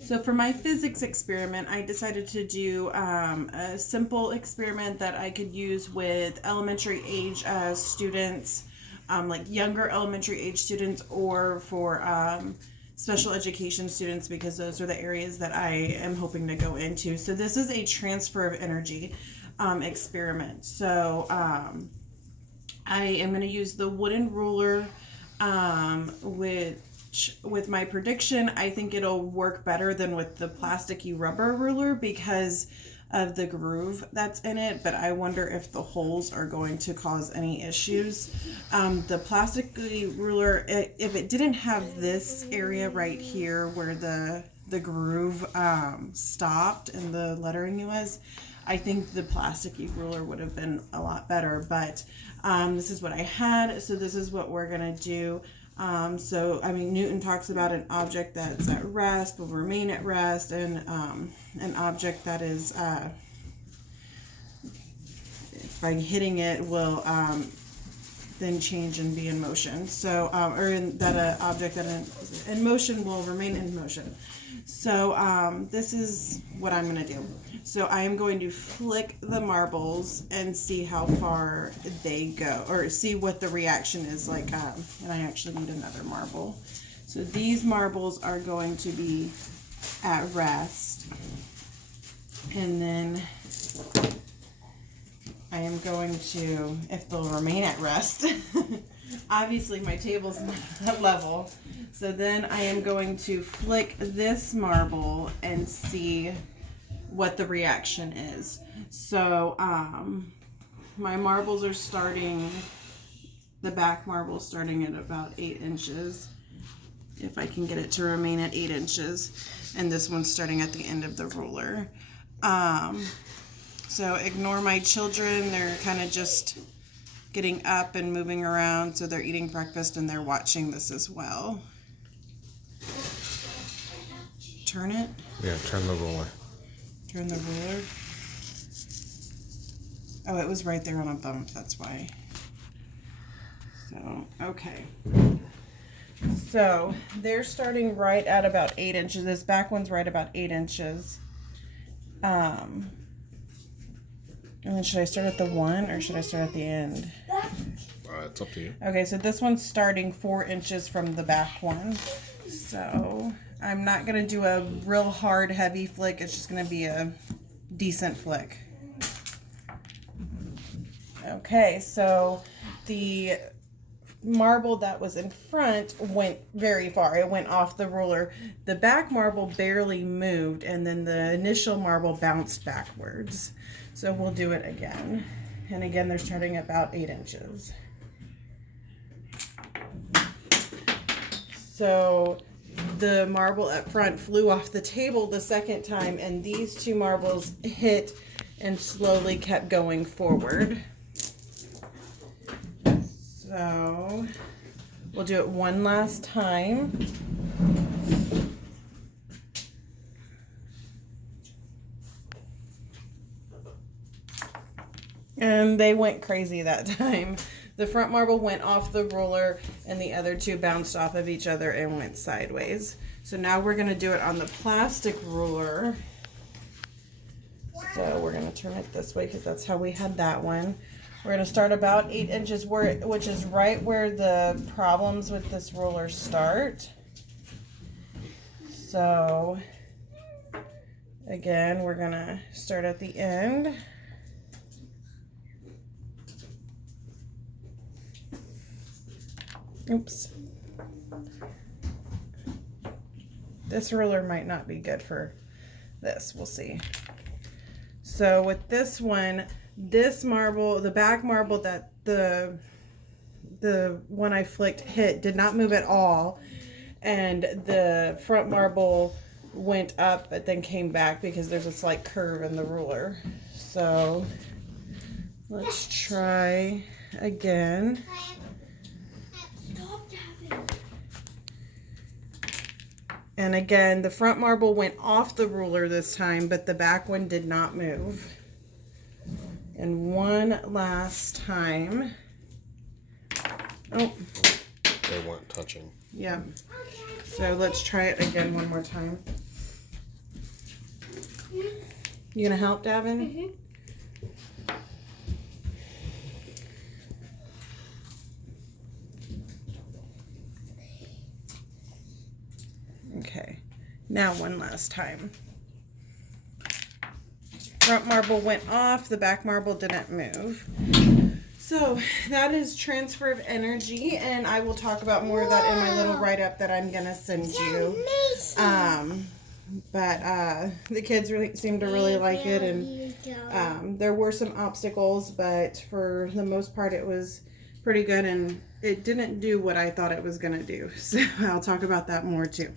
So for my physics experiment, I decided to do a simple experiment that I could use with elementary age students, like younger elementary age students, or for special education students, because those are the areas that I am hoping to go into. So this is a transfer of energy experiment. So I am going to use the wooden ruler with my prediction. I think it'll work better than with the plasticky rubber ruler because of the groove that's in it, but I wonder if the holes are going to cause any issues. The plasticky ruler, if it didn't have this area right here where the groove stopped and the lettering was, I think the plasticky ruler would have been a lot better, but this is what I had, so this is what we're gonna do. So, I mean, Newton talks about an object that's at rest will remain at rest, and an object that is, by hitting it, will then change and be in motion. So, that an object that in motion will remain in motion. So, this is what I'm going to do. So, I am going to flick the marbles and see how far they go, or see what the reaction is like. And I actually need another marble. So, these marbles are going to be at rest. And then I am going to, if they'll remain at rest, obviously my table's not level. So then I am going to flick this marble and see what the reaction is. So my marbles are starting, the back marble starting at about 8 inches. If I can get it to remain at 8 inches. And this one's starting at the end of the ruler. So ignore my children. They're kind of just getting up and moving around. So they're eating breakfast and they're watching this as well. Turn it. Yeah, turn the ruler. Turn the ruler. Oh, it was right there on a bump. That's why. So, okay. So they're starting right at about 8 inches. This back one's right about 8 inches. And then should I start at the 1 or should I start at the end? It's up to you. Okay, so this one's starting 4 inches from the back one. So I'm not going to do a real hard, heavy flick. It's just going to be a decent flick. Okay, so the marble that was in front went very far. It went off the ruler. The back marble barely moved, and then the initial marble bounced backwards. So we'll do it again. And again, they're starting at about 8 inches. So the marble up front flew off the table the second time, and these two marbles hit and slowly kept going forward. So we'll do it one last time. And they went crazy that time. The front marble went off the ruler and the other two bounced off of each other and went sideways. So now we're going to do it on the plastic ruler. So we're going to turn it this way because that's how we had that one. We're going to start about 8 inches, which is right where the problems with this ruler start. So again, we're going to start at the end. Oops. This ruler might not be good for this. We'll see. So with this one, this marble, the back marble that the one I flicked hit did not move at all. And the front marble went up but then came back because there's a slight curve in the ruler. So let's try again. And again, the front marble went off the ruler this time, but the back one did not move. And one last time. Oh. They weren't touching. Yeah. So let's try it again one more time. You gonna help, Davin? Okay, now one last time. Front marble went off, the back marble didn't move. So that is transfer of energy, and I will talk about more of that in my little write-up that I'm gonna send you. But the kids really seem to really like it, and there were some obstacles, but for the most part it was pretty good, and it didn't do what I thought it was gonna do. So I'll talk about that more too.